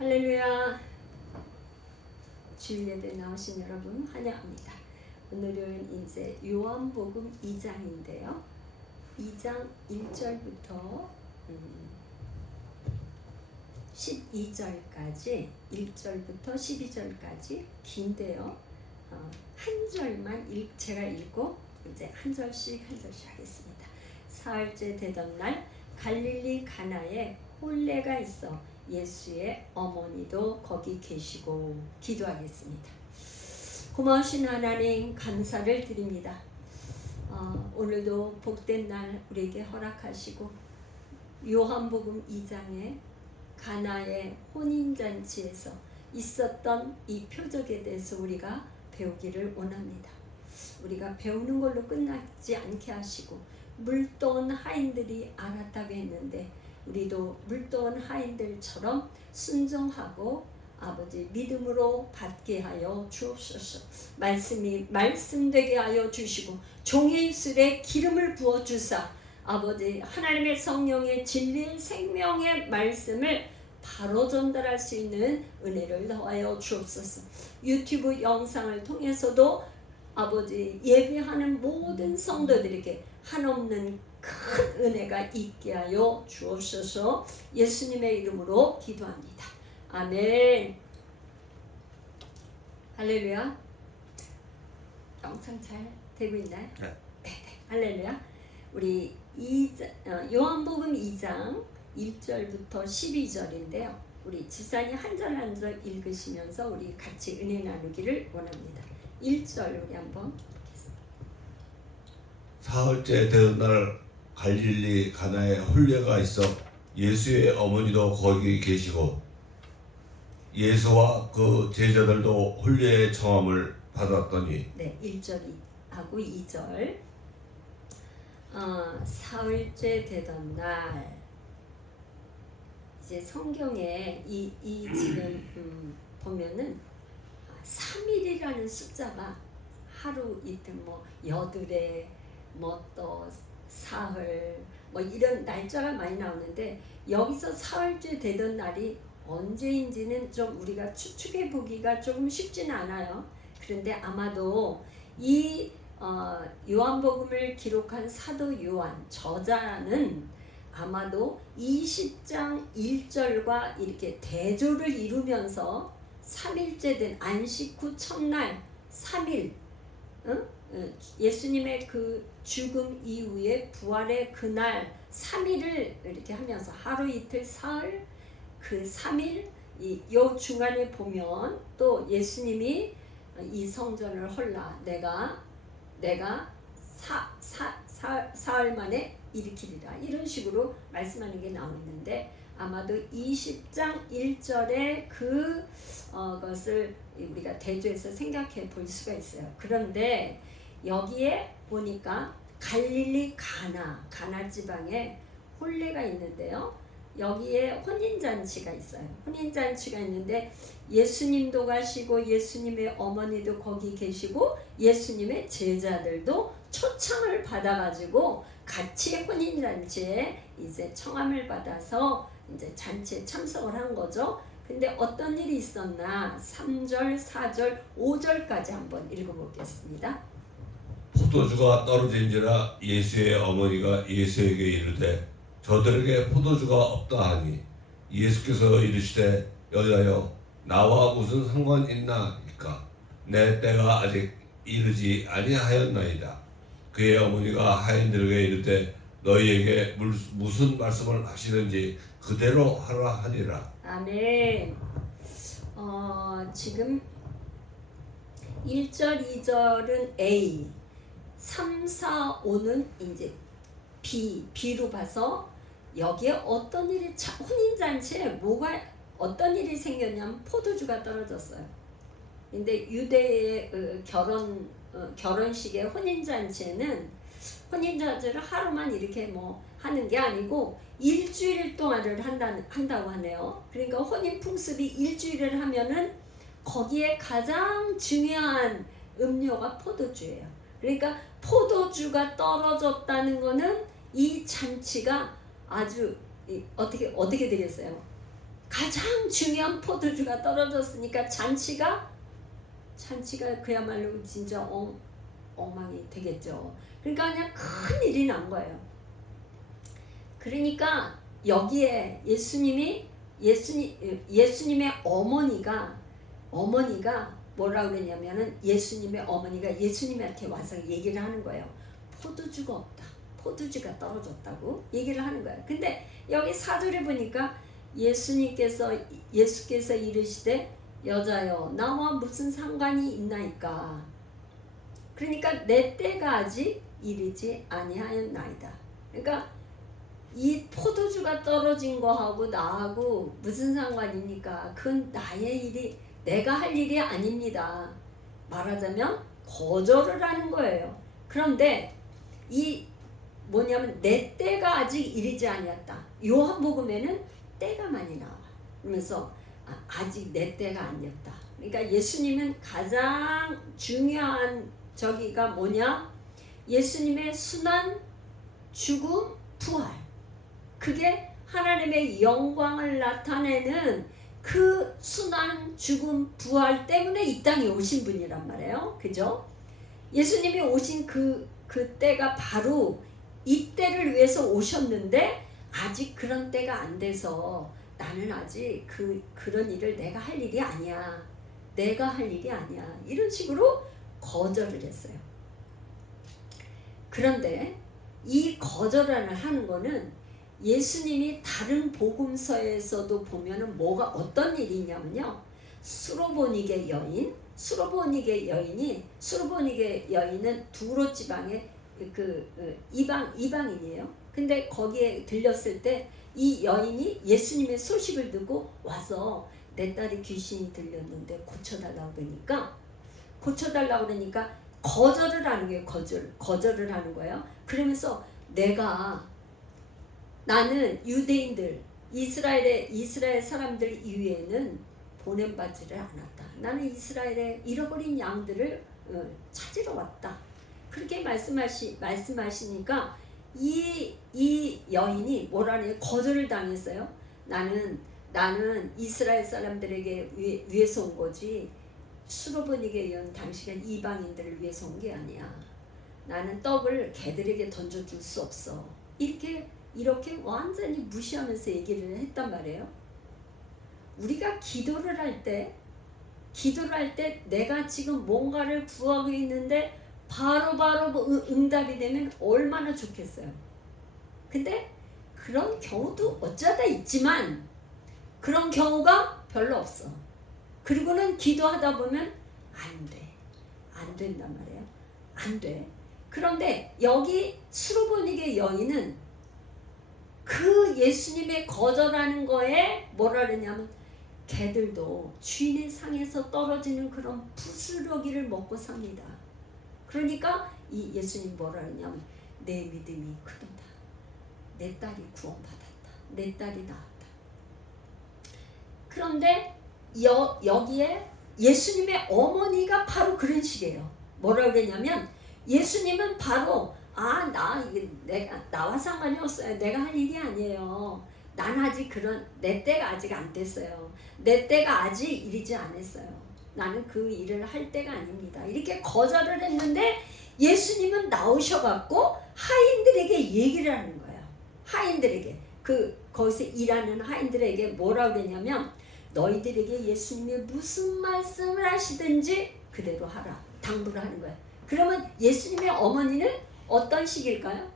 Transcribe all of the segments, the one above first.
할렐루야. 주일 예배 나오신 여러분 환영합니다. 오늘은 이제 요한복음 2장인데요. 2장 1절부터 12절까지 1절부터 12절까지 긴데요. 한 절만 제가 읽고 이제 한 절씩 하겠습니다. 사흘째 되던 날 갈릴리 가나에 혼례가 있어 예수의 어머니도 거기 계시고. 기도하겠습니다. 고마우신 하나님 감사를 드립니다. 오늘도 복된 날 우리에게 허락하시고 요한복음 2장에 가나의 혼인잔치에서 있었던 이 표적에 대해서 우리가 배우기를 원합니다. 우리가 배우는 걸로 끝나지 않게 하시고 물떠온 하인들이 알았다고 했는데 우리도 물떠온 하인들처럼 순종하고 아버지 믿음으로 받게 하여 주옵소서. 말씀이 말씀되게 하여 주시고 종의 입술에 기름을 부어 주사 아버지 하나님의 성령의 진리의 생명의 말씀을 바로 전달할 수 있는 은혜를 더하여 주옵소서. 유튜브 영상을 통해서도 아버지 예배하는 모든 성도들에게 한없는 큰 은혜가 있게 하여 주옵소서. 예수님의 이름으로 기도합니다. 아멘. 할렐루야. 영상 잘 되고 있나요? 네. 할렐루야. 우리 요한복음 2장 1절부터 12절인데요. 우리 집사님 한 절 한 절 읽으시면서 우리 같이 은혜 나누기를 원합니다. 1절 우리 한번 보겠습니다. 사흘째 되던 날 갈릴리 가나에 혼례가 있어 예수의 어머니도 거기 계시고 예수와 그 제자들도 혼례의 청함을 받았더니. 네, 1절하고 2절. 사흘째 되던 날. 이제 성경에 이 지금 보면은 3일이라는 숫자가 하루 이틀 뭐 여드레 뭐 또 사흘 뭐 이런 날짜가 많이 나오는데 여기서 사흘째 되던 날이 언제인지는 좀 우리가 추측해 보기가 조금 쉽지는 않아요. 그런데 아마도 이 요한복음을 기록한 사도 요한 저자는 아마도 20장 1절과 이렇게 대조를 이루면서 3일째 된 안식 후 첫날 3일 예수님의 그 죽음 이후에 부활의 그날 3일을 이렇게 하면서 하루 이틀 사흘 그 3일 요 중간에 보면 또 예수님이 이 성전을 헐라 내가 사흘 만에 일으키리라 이런 식으로 말씀하는 게 나오는데 아마도 20장 1절의 그것을 우리가 대조해서 생각해 볼 수가 있어요. 그런데 여기에 보니까 갈릴리 가나 지방에 혼례가 있는데요. 여기에 혼인잔치가 있어요. 혼인잔치가 있는데 예수님도 가시고 예수님의 어머니도 거기 계시고 예수님의 제자들도 초청을 받아가지고 같이 혼인잔치에 이제 청함을 받아서 이제 잔치에 참석을 한 거죠. 근데 어떤 일이 있었나 3절, 4절, 5절까지 한번 읽어보겠습니다. 포도주가 떨어진지라 예수의 어머니가 예수에게 이르되 저들에게 포도주가 없다 하니 예수께서 이르시되 여자여 나와 무슨 상관 있나이까 내 때가 아직 이르지 아니하였나이다. 그의 어머니가 하인들에게 이르되 너희에게 무슨 말씀을 하시는지 그대로 하라 하니라. 아멘. 지금 1절 2절은 A 3, 4, 5는 이제 B로 봐서 여기에 어떤 일이 혼인잔치에 어떤 일이 생겼냐면 포도주가 떨어졌어요. 근데 유대의 결혼식의 혼인잔치에는 혼인잔치를 하루만 이렇게 뭐 하는 게 아니고 일주일 동안을 한다고 하네요. 그러니까 혼인 풍습이 일주일을 하면은 거기에 가장 중요한 음료가 포도주예요. 그러니까 포도주가 떨어졌다는 거는 이 잔치가 아주 어떻게 되겠어요? 가장 중요한 포도주가 떨어졌으니까 잔치가 그야말로 진짜 엉망이 되겠죠. 그러니까 그냥 큰 일이 난 거예요. 그러니까 여기에 예수님의 어머니가 뭐라 그랬냐면은 예수님의 어머니가 예수님한테 와서 얘기를 하는 거예요. 포도주가 없다. 포도주가 떨어졌다고 얘기를 하는 거예요. 근데 여기 4절에 보니까 예수께서 이르시되 여자여 나와 무슨 상관이 있나이까. 그러니까 내 때가 아직 이르지 아니하였나이다. 그러니까 이 포도주가 떨어진 거하고 나하고 무슨 상관입니까? 그건 나의 일이, 내가 할 일이 아닙니다. 말하자면 거절을 하는 거예요. 그런데 이 뭐냐면 내 때가 아직 이르지 아니었다. 요한복음에는 때가 많이 나와. 그러면서 아직 내 때가 아니었다. 그러니까 예수님은 가장 중요한 저기가 뭐냐? 예수님의 순환, 죽음, 부활. 그게 하나님의 영광을 나타내는 그 순환, 죽음, 부활 때문에 이 땅에 오신 분이란 말이에요. 그죠? 예수님이 오신 그 때가 바로 이 때를 위해서 오셨는데 아직 그런 때가 안 돼서 나는 아직 그런 일을 내가 할 일이 아니야. 내가 할 일이 아니야. 이런 식으로 거절을 했어요. 그런데 이 거절을 하는 거는 예수님이 다른 복음서에서도 보면은 어떤 일이냐면요. 수로보니게 여인은 두로 지방의 이방인이에요. 근데 거기에 들렸을 때 이 여인이 예수님의 소식을 듣고 와서 내 딸이 귀신이 들렸는데 고쳐달라고 그러니까 거절을 하는 거예요. 거절을 하는 거예요. 그러면서 나는 유대인들 이스라엘 사람들 이외에는 보냄받지를 않았다. 나는 이스라엘의 잃어버린 양들을 찾으러 왔다. 그렇게 말씀하시니까 이 여인이 뭐라니 거절을 당했어요. 나는 이스라엘 사람들에게 위해서 온 거지 수로보니게 연 당신은 이방인들을 위해서 온 게 아니야. 나는 떡을 개들에게 던져줄 수 없어. 이렇게 완전히 무시하면서 얘기를 했단 말이에요. 우리가 기도를 할 때 내가 지금 뭔가를 구하고 있는데 바로 응답이 되면 얼마나 좋겠어요. 근데 그런 경우도 어쩌다 있지만 그런 경우가 별로 없어. 그리고는 기도하다 보면 안 된단 말이에요. 안 돼. 그런데 여기 수로보니게 여인은 그 예수님의 거절하는 거에 뭐라 그러냐면 개들도 주인의 상에서 떨어지는 그런 부스러기를 먹고 삽니다. 그러니까 이 예수님 뭐라 그러냐면 내 믿음이 크도다. 내 딸이 구원받았다. 내 딸이 나았다. 그런데 여기에 예수님의 어머니가 바로 그런 식이에요. 뭐라 그러냐면 예수님은 바로 나와 상관이 없어요. 내가 할 일이 아니에요. 난 아직 내 때가 아직 안 됐어요. 내 때가 아직 이르지 않았어요. 나는 그 일을 할 때가 아닙니다. 이렇게 거절을 했는데 예수님은 나오셔갖고 하인들에게 얘기를 하는 거예요. 하인들에게 거기서 일하는 하인들에게 뭐라고 그러냐면 너희들에게 예수님이 무슨 말씀을 하시든지 그대로 하라. 당부를 하는 거예요. 그러면 예수님의 어머니는 어떤 식일까요?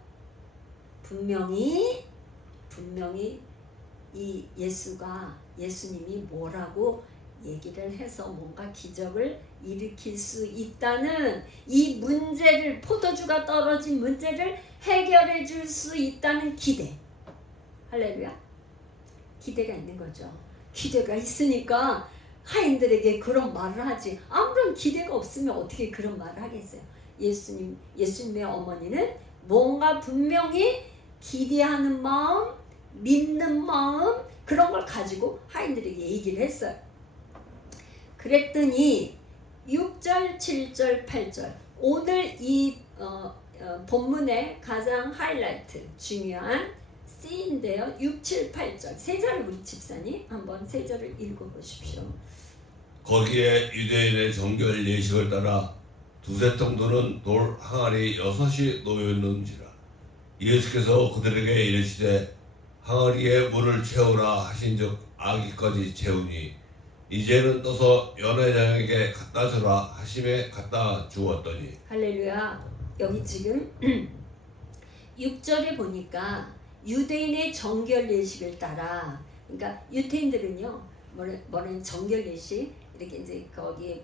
분명히 이 예수님이 뭐라고 얘기를 해서 뭔가 기적을 일으킬 수 있다는 이 문제를, 포도주가 떨어진 문제를 해결해 줄 수 있다는 기대. 할렐루야. 기대가 있는 거죠. 기대가 있으니까 하인들에게 그런 말을 하지. 아무런 기대가 없으면 어떻게 그런 말을 하겠어요. 예수님의 어머니는 뭔가 분명히 기대하는 마음, 믿는 마음, 그런 걸 가지고 하인들에게 얘기를 했어요. 그랬더니 6절, 7절, 8절 오늘 이 본문의 가장 하이라이트, 중요한 C인데요. 6, 7, 8절. 세 절을 우리 집사님 한번 세 절을 읽어보십시오. 거기에 유대인의 정결 예식을 따라 두세 통 드는 돌 항아리 6이 놓였는지라. 예수께서 그들에게 이르시되 항아리에 물을 채우라 하신즉 아기까지 채우니 이제는 떠서 연회장에게 갖다 주라 하심에 갖다 주었더니. 할렐루야. 여기 지금 6절에 보니까 유대인의 정결 예식을 따라, 그러니까 유대인들은요 뭐는 정결 예식 이렇게 이제 거기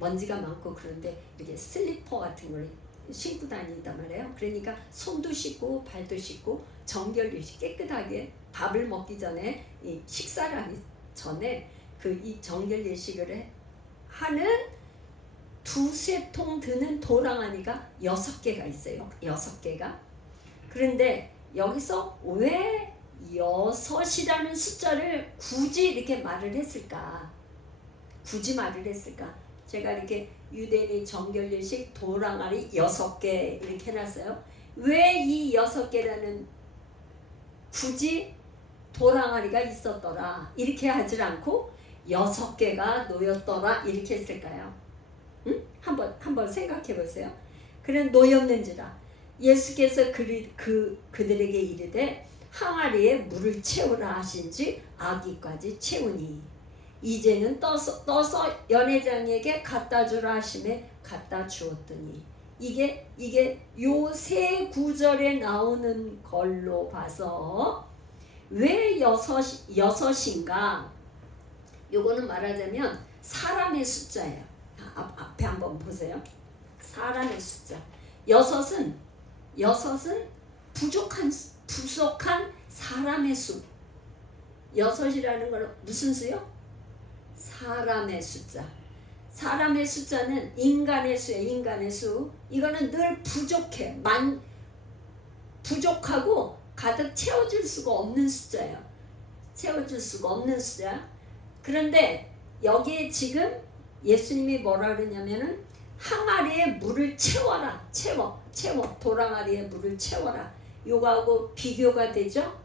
먼지가 많고 그런데 이렇게 슬리퍼 같은 걸 신고 다닌단 말이에요. 그러니까 손도 씻고 발도 씻고 정결 예식 깨끗하게 밥을 먹기 전에 이 식사를 하기 전에 이 정결 예식을 하는 두세 통 드는 도랑아니가 6개가 있어요. 6개가. 그런데 여기서 왜 6이라는 숫자를 굳이 이렇게 말을 했을까? 굳이 말을 했을까? 제가 이렇게 유대인의 정결 예식 도랑아리 6개 이렇게 해놨어요. 왜 이 6개라는 굳이 도랑아리가 있었더라 이렇게 하질 않고 6개가 놓였더라 이렇게 했을까요? 응? 한번 생각해 보세요. 그래 놓였는지라 예수께서 그들에게 이르되 항아리에 물을 채우라 하신지 아기까지 채우니 이제는 떠서 연회장에게 갖다 주라 하심에 갖다 주었더니 이게 요 세 구절에 나오는 걸로 봐서 왜 6인가? 요거는 말하자면 사람의 숫자예요. 앞에 한번 보세요. 사람의 숫자. 6은 부족한 사람의 수. 6이라는 건 무슨 수요? 사람의 숫자. 사람의 숫자는 인간의 수예요. 인간의 수. 이거는 늘 부족해. 부족하고 가득 채워질 수가 없는 숫자예요. 채워질 수가 없는 숫자. 그런데 여기에 지금 예수님이 뭐라 그러냐면은 항아리에 물을 채워라. 채워. 도랑아리에 물을 채워라. 요거하고 비교가 되죠.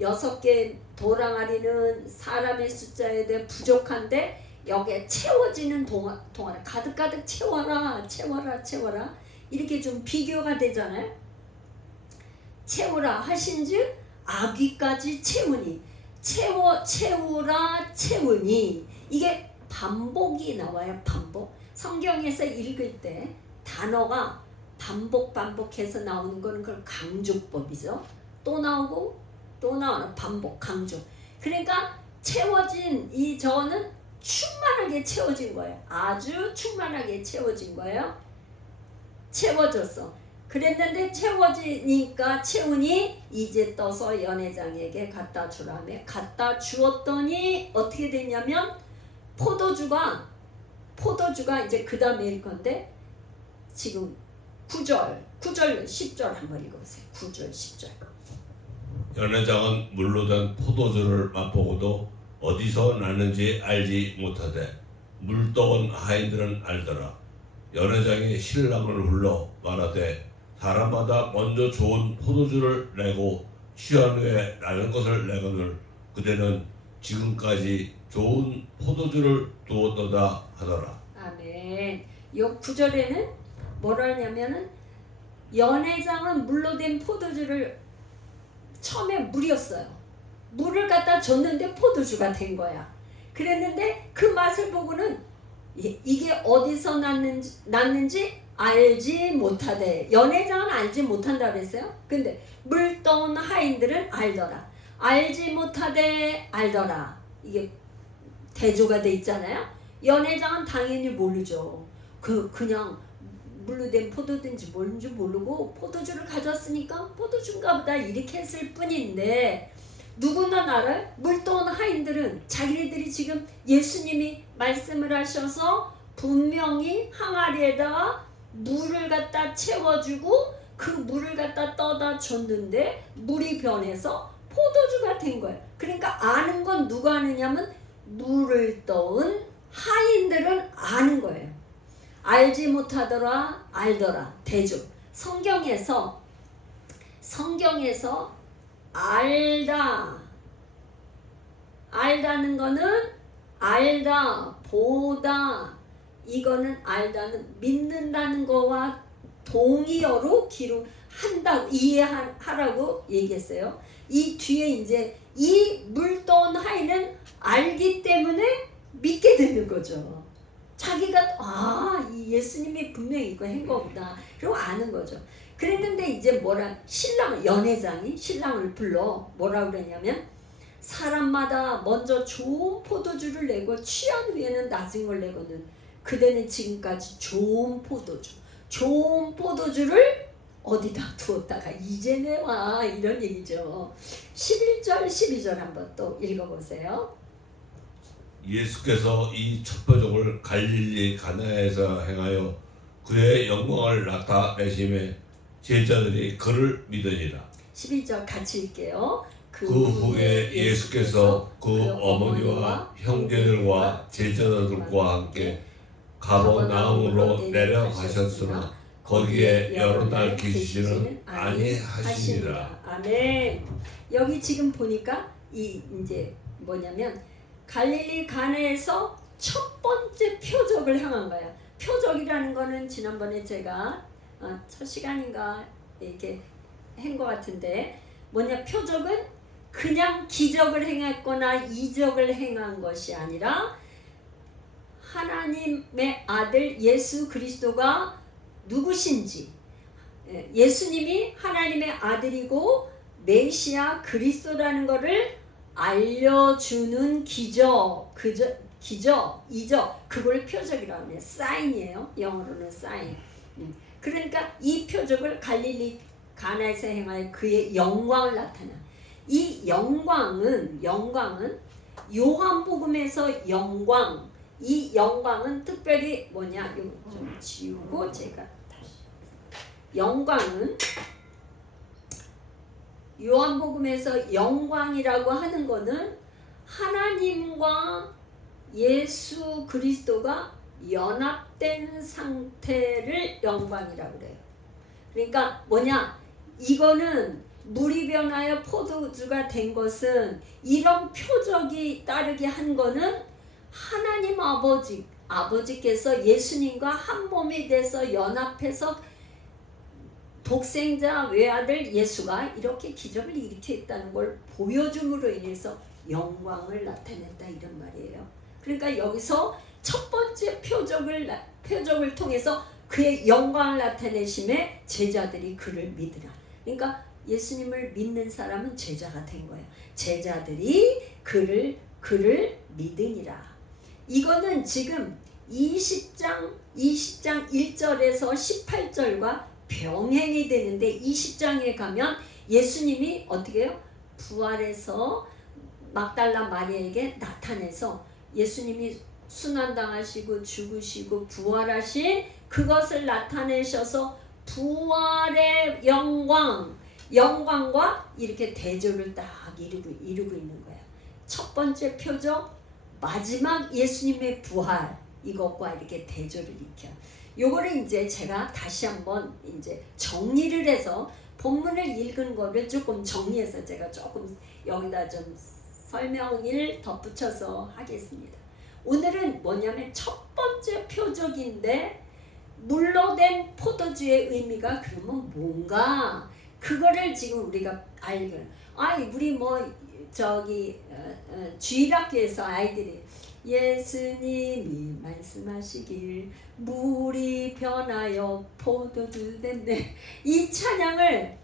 6개 도랑아리는 사람의 숫자에 대해 부족한데 여기에 채워지는 동안 가득 채워라 이렇게 좀 비교가 되잖아요. 채우라 하신즉 아기까지 채우니 채우라 채우니 이게 반복이 나와요. 반복. 성경에서 읽을 때 단어가 반복해서 나오는 거는 그걸 강조법이죠. 또 나오고 또 나오는 반복 강조. 그러니까 채워진 이 저는 충만하게 채워진 거예요. 아주 충만하게 채워진 거예요. 채워졌어. 그랬는데 채워지니까 채우니 이제 떠서 연회장에게 갖다 주라며 갖다 주었더니 어떻게 됐냐면 포도주가 이제 그 다음에 일 건데 지금 9절 10절 한번 읽어보세요. 9절 10절. 연회장은 물로 된 포도주를 맛보고도 어디서 났는지 알지 못하되 물떠온 하인들은 알더라. 연회장이 신랑을 불러 말하되 사람마다 먼저 좋은 포도주를 내고 취한 후에 나는 것을 내거늘 그대는 지금까지 좋은 포도주를 두었도다 하더라. 아멘. 요 9절에는 뭐라 하냐면은 연회장은 물로 된 포도주를 처음에 물이었어요. 물을 갖다 줬는데 포도주가 된 거야. 그랬는데 그 맛을 보고는 이게 어디서 났는지 알지 못하대. 연회장은 알지 못한다 그랬어요. 근데 물 떠온 하인들은 알더라. 알지 못하대 알더라. 이게 대조가 돼 있잖아요. 연회장은 당연히 모르죠. 그냥 물로 된 포도든지 뭔지 모르고 포도주를 가져왔으니까 포도주인가 보다 이렇게 했을 뿐인데 누구나 알아요? 물 떠온 하인들은 자기네들이 지금 예수님이 말씀을 하셔서 분명히 항아리에다가 물을 갖다 채워주고 그 물을 갖다 떠다 줬는데 물이 변해서 포도주가 된 거예요. 그러니까 아는 건 누가 아느냐면 물을 떠온 하인들은 아는 거예요. 알지 못하더라 알더라. 대조. 성경에서 알다. 알다는 거는 알다, 보다. 이거는 알다는 믿는다는 거와 동의어로 기록한다, 이해하라고 얘기했어요. 이 뒤에 이제 이 물떠온 하인은 알기 때문에 믿게 되는 거죠. 자기가 이 예수님이 분명히 이거 한 거구나. 그리고 아는 거죠. 그랬는데 이제 연회장이 신랑을 불러 뭐라 그러냐면 사람마다 먼저 좋은 포도주를 내고 취한 후에는 낮은 걸 내거든. 그대는 지금까지 좋은 포도주를 어디다 두었다가 이제 내와, 이런 얘기죠. 11절 12절 한번 또 읽어보세요. 예수께서 이 첫 표적을 갈릴리 가나에서 행하여 그의 영광을 나타내심에 제자들이 그를 믿으니라. 12절 같이 읽게요. 그 후에 예수께서 그 어머니와 형제들과 제자들과 함께 가버나움으로 내려가셨으나 거기에 여러 날 계시지는 아니하시니라. 아멘. 여기 지금 보니까 이제 뭐냐면 갈릴리 가나에서 첫 번째 표적을 행한 거야. 표적이라는 거는 지난번에 제가 첫 시간인가 이렇게 한 것 같은데, 뭐냐, 표적은 그냥 기적을 행했거나 이적을 행한 것이 아니라 하나님의 아들 예수 그리스도가 누구신지, 예수님이 하나님의 아들이고 메시아 그리스도라는 것을 알려주는 기적, 이적, 그걸 표적이라고 해요. 사인이에요. 영어로는 사인. 그러니까 이 표적을 갈릴리 가나에서 행하여 그의 영광을 나타나. 이 영광은 요한복음에서 영광, 이 영광은 특별히 뭐냐, 이거 좀 지우고 제가 다시. 영광은 요한복음에서 영광이라고 하는 거는 하나님과 예수 그리스도가 연합된 상태를 영광이라고 그래요. 그러니까 뭐냐, 이거는 물이 변하여 포도주가 된 것은, 이런 표적이 따르게 한 거는 하나님 아버지께서 예수님과 한 몸이 돼서 연합해서 독생자 외아들 예수가 이렇게 기적을 일으켰다는 걸 보여줌으로 인해서 영광을 나타냈다, 이런 말이에요. 그러니까 여기서 첫 번째 표적을 통해서 그의 영광을 나타내심에 제자들이 그를 믿으라. 그러니까 예수님을 믿는 사람은 제자가 된 거예요. 제자들이 그를 믿으니라. 이거는 지금 20장 1절에서 18절과 병행이 되는데, 20장에 가면 예수님이 어떻게 해요? 부활해서 막달라 마리아에게 나타내서 예수님이 순환당하시고 죽으시고 부활하신 그것을 나타내셔서 부활의 영광과 이렇게 대조를 딱 이루고 있는 거예요. 첫 번째 표적, 마지막 예수님의 부활, 이것과 이렇게 대조를 일으켜. 요거를 이제 제가 다시 한번 이제 정리를 해서 본문을 읽은 거를 조금 정리해서 제가 조금 여기다 좀 설명을 덧붙여서 하겠습니다. 오늘은 뭐냐면 첫 번째 표적인데, 물로 된 포도주의 의미가 그러면 뭔가, 그거를 지금 우리가 알고, 우리 주일학교에서 아이들이 예수님이 말씀하시길 물이 변하여 포도주 됐네, 이 찬양을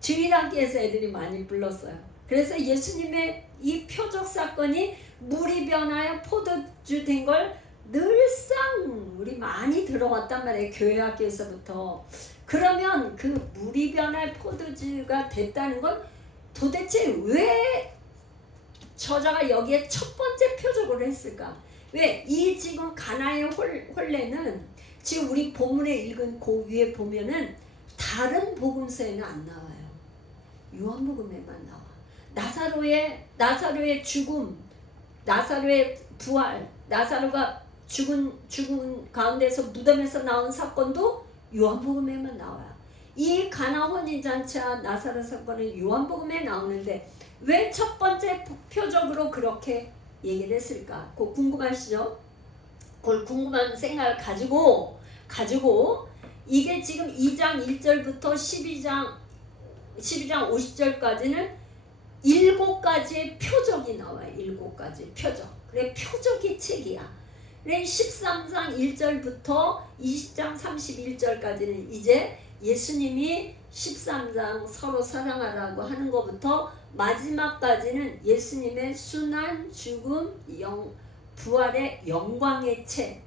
주일학교에서 애들이 많이 불렀어요. 그래서 예수님의 이 표적 사건이 물이 변하여 포도주 된 걸 늘상 우리 많이 들어왔단 말이에요. 교회 학교에서부터. 그러면 그 물이 변할 포도주가 됐다는 건 도대체 왜 저자가 여기에 첫 번째 표적으로 했을까? 왜? 이 지금 가나의 혼례는 지금 우리 본문에 읽은 그 위에 보면은 다른 복음서에는 안 나와요. 요한복음에만 나와. 나사로의 죽음, 나사로의 부활, 나사로가 죽은 가운데서 무덤에서 나온 사건도 요한복음에만 나와요. 이 가나 혼인잔치와 나사렛 사건은 요한복음에 나오는데 왜 첫 번째 표적으로 그렇게 얘기를 했을까? 그거 궁금하시죠? 그걸 궁금한 생각을 가지고 이게 지금 2장 1절부터 12장 50절까지는 7가지의 표적이 나와요. 7가지 표적. 그래 표적의 책이야. 그래 13장 1절부터 20장 31절까지는 이제 예수님이 13장 서로 사랑하라고 하는 것부터 마지막까지는 예수님의 순환, 죽음, 부활의 영광의 책,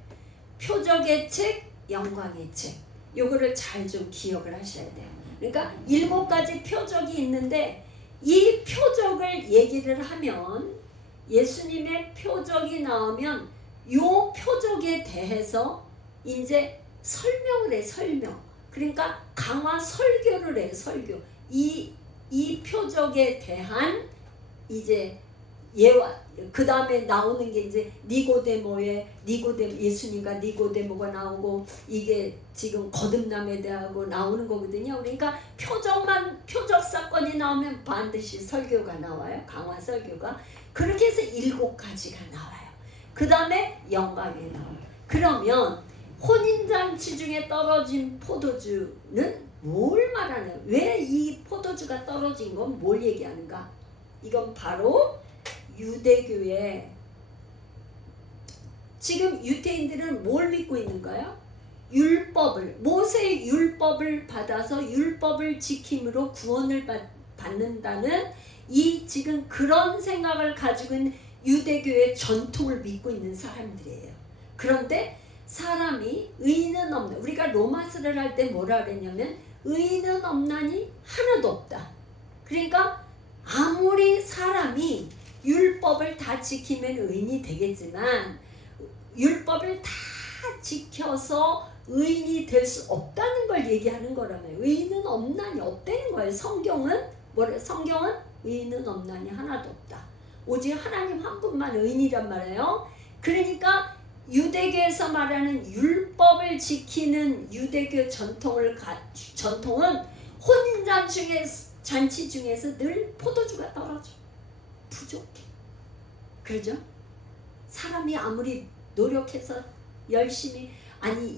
표적의 책, 영광의 책. 요거를 잘 좀 기억을 하셔야 돼요. 그러니까 7가지 표적이 있는데 이 표적을 얘기를 하면 예수님의 표적이 나오면 요 표적에 대해서 이제 설명을 해. 설명. 그러니까 강화 설교를 해. 설교. 이 표적에 대한 이제 예와 그 다음에 나오는 게 이제 예수님과 니고데모가 나오고 이게 지금 거듭남에 대하고 나오는 거거든요. 그러니까 표적 사건이 나오면 반드시 설교가 나와요. 강화 설교가. 그렇게 해서 7가지가 나와요. 그 다음에 영광이 나와요. 그러면 혼인잔치 중에 떨어진 포도주는 뭘 말하는? 왜 이 포도주가 떨어진 건 뭘 얘기하는가? 이건 바로 유대교의 지금 유대인들은 뭘 믿고 있는가요? 율법을 모세의 율법을 받아서 율법을 지킴으로 구원을 받는다는 이 지금 그런 생각을 가지고 있는 유대교의 전통을 믿고 있는 사람들이에요. 그런데 사람이 의인은 없는 우리가 로마서를 할 때 뭐라 그랬냐면 의인은 없나니 하나도 없다. 그러니까 아무리 사람이 율법을 다 지키면 의인이 되겠지만 율법을 다 지켜서 의인이 될 수 없다는 걸 얘기하는 거라면 의인은 없나니 없다는 거예요. 성경은 뭐래? 성경은 의인은 없나니 하나도 없다. 오직 하나님 한 분만 의인이란 말이에요. 그러니까 유대교에서 말하는 율법을 지키는 유대교 전통은 혼인잔치 중에서 늘 포도주가 떨어져. 부족해. 그러죠? 사람이 아무리 노력해서 열심히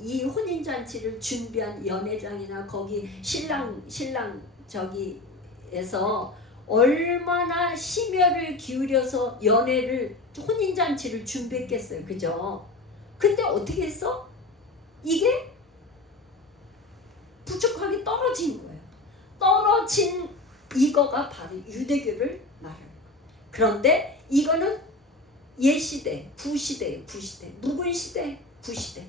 이 혼인잔치를 준비한 연회장이나 거기 신랑 저기에서 얼마나 심혈을 기울여서 혼인잔치를 준비했겠어요. 그죠? 근데 어떻게 했어? 이게 부족하게 떨어진 거예요. 떨어진 이거가 바로 유대교를 말하는 거예요. 그런데 이거는 옛시대, 구시대예요. 구시대. 묵은 시대, 구시대.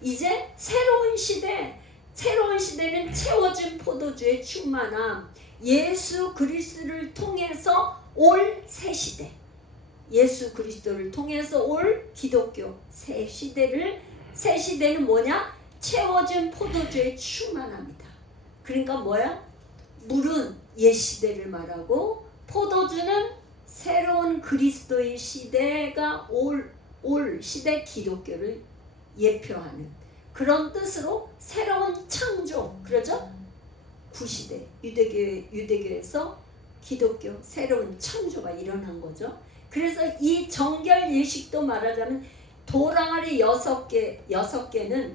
이제 새로운 시대는 채워진 포도주의 충만함, 예수 그리스도를 통해서 올 새 시대. 예수 그리스도를 통해서 올 기독교 새 시대는 뭐냐? 채워진 포도주의 충만함이다. 그러니까 뭐야? 물은 옛 시대를 말하고 포도주는 새로운 그리스도의 시대가 올 시대 기독교를 예표하는 그런 뜻으로 새로운 창조, 그러죠? 구시대 유대교에서 기독교 새로운 창조가 일어난 거죠. 그래서 이 정결 예식도 말하자면 도랑아리 6개는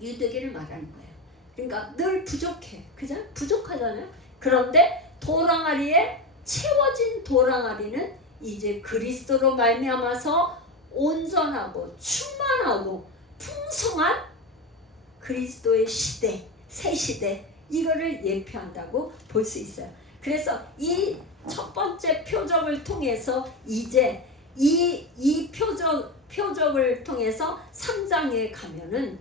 유대교를 말하는 거예요. 그러니까 늘 부족해. 그죠? 부족하잖아요. 그런데 도랑아리에 채워진 도랑아리는 이제 그리스도로 말미암아서 온전하고 충만하고 풍성한 그리스도의 시대, 새 시대, 이거를 예표한다고 볼 수 있어요. 그래서 이 첫 번째 표적을 통해서 이제 이 표적을 통해서 3장에 가면은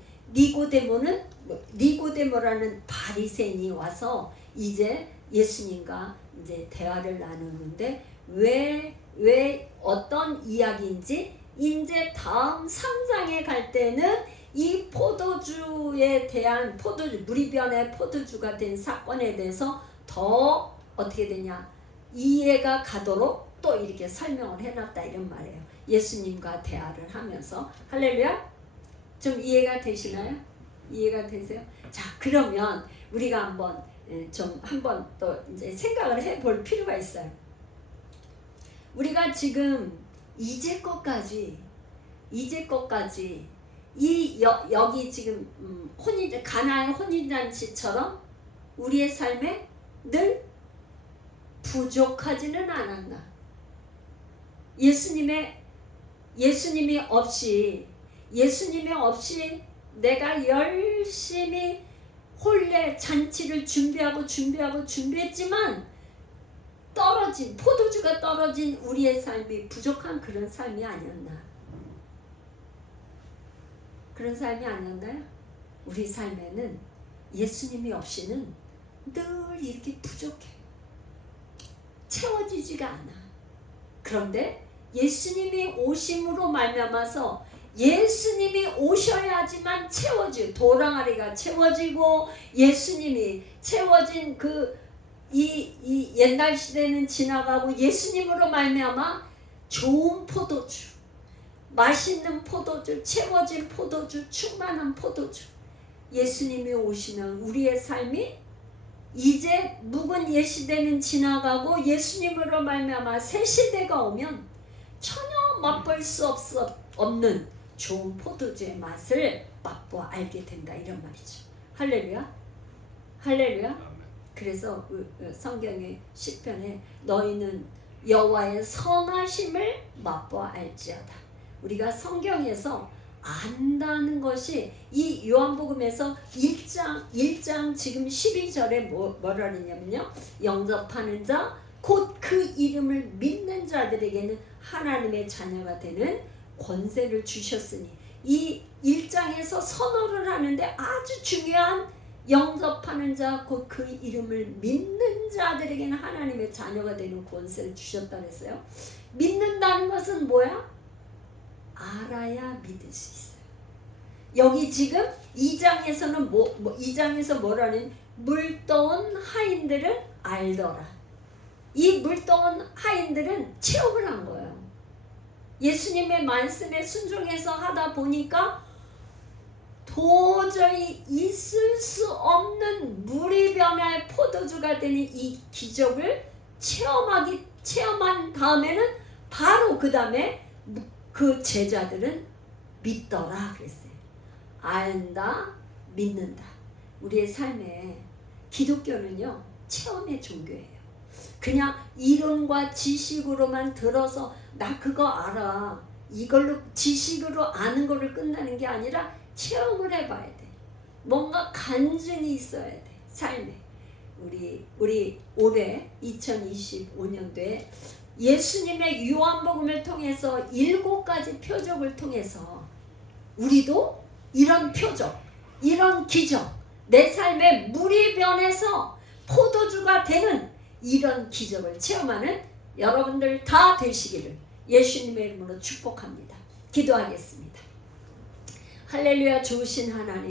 니고데모라는 바리새인이 와서 이제 예수님과 이제 대화를 나누는데 왜 어떤 이야기인지 이제 다음 3장에 갈 때는 이 포도주에 대한 무리변의 포도주가 된 사건에 대해서 더 어떻게 되냐 이해가 가도록 또 이렇게 설명을 해놨다 이런 말이에요. 예수님과 대화를 하면서 할렐루야. 좀 이해가 되시나요? 이해가 되세요? 자, 그러면 우리가 한번 한번 또 이제 생각을 해볼 필요가 있어요. 우리가 지금 이제껏까지 여기 지금 가나의 혼인잔치처럼 우리의 삶에 늘 부족하지는 않았나? 예수님이 없이 내가 열심히 혼례 잔치를 준비했지만 포도주가 떨어진 우리의 삶이 부족한 그런 삶이 아니었나? 그런 삶이 아니었나요? 우리 삶에는 예수님이 없이는 늘 이렇게 부족해. 채워지지가 않아. 그런데 예수님이 오심으로 말미암아서 예수님이 오셔야지만 도랑아리가 채워지고 예수님이 채워진 이 옛날 시대는 지나가고 예수님으로 말미암아 좋은 포도주, 맛있는 포도주, 채워진 포도주, 충만한 포도주, 예수님이 오시면 우리의 삶이 이제 묵은 옛 시대는 지나가고 예수님으로 말미암아 새 시대가 오면 전혀 맛볼 수 없는 좋은 포도주의 맛을 맛보아 알게 된다, 이런 말이죠. 할렐루야. 할렐루야. 그래서 성경의 시편에 너희는 여호와의 선하심을 맛보아 알지어다. 우리가 성경에서 안다는 것이 이 요한복음에서 1장 지금 12절에 뭐라 그러냐면요, 영접하는 자 곧 그 이름을 믿는 자들에게는 하나님의 자녀가 되는 권세를 주셨으니, 이 1장에서 선언을 하는데 아주 중요한 영접하는 자 곧 그 이름을 믿는 자들에게는 하나님의 자녀가 되는 권세를 주셨다 그랬어요. 믿는다는 것은 뭐야? 알아야 믿을 수 있어요. 여기 지금 2장에서는 2장에서 뭐라는, 물떠온 하인들은 알더라. 이 물떠온 하인들은 체험을 한 거예요. 예수님의 말씀에 순종해서 하다 보니까 도저히 있을 수 없는 물이 변할 포도주가 되는 이 기적을 체험한 다음에는 바로 그 다음에 그 제자들은 믿더라 그랬어요. 안다, 믿는다. 우리의 삶에 기독교는요, 체험의 종교예요. 그냥 이론과 지식으로만 들어서 나 그거 알아, 이걸로 지식으로 아는 거를 끝나는 게 아니라 체험을 해봐야 돼. 뭔가 간증이 있어야 돼, 삶에. 우리 올해 2025년도에 예수님의 요한복음을 통해서 7가지 표적을 통해서 우리도 이런 표적, 이런 기적, 내 삶에 물이 변해서 포도주가 되는 이런 기적을 체험하는 여러분들 다 되시기를 예수님의 이름으로 축복합니다. 기도하겠습니다. 할렐루야. 좋으신 하나님,